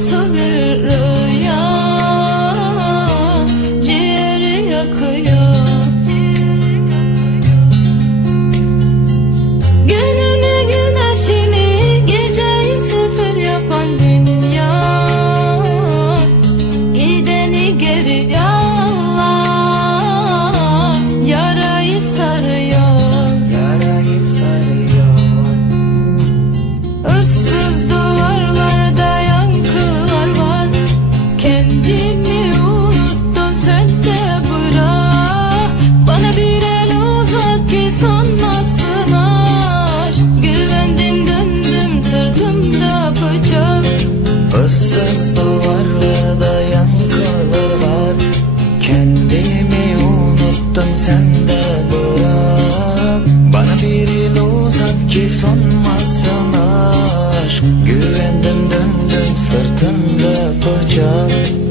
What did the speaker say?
nasıl bir rüya, ciğeri yakıyor. Günümü güneşimi geceyi sıfır yapan dünya, gideni geri yolla, yarayı sarıyor. Yarayı sarıyor. Issız duvarlarda yankılar var. Kendimi unuttum, sen de bırak. Bana bir el uzat ki sanmasın aşk. Güvendim döndüm, sırtımda bıçak. Issız duvarlarda yankılar var. Kendimi unuttum, sen de bırak. Bana bir el uzat ki sonmasın aşk. Güvendim döndüm, sırtımda bıçak.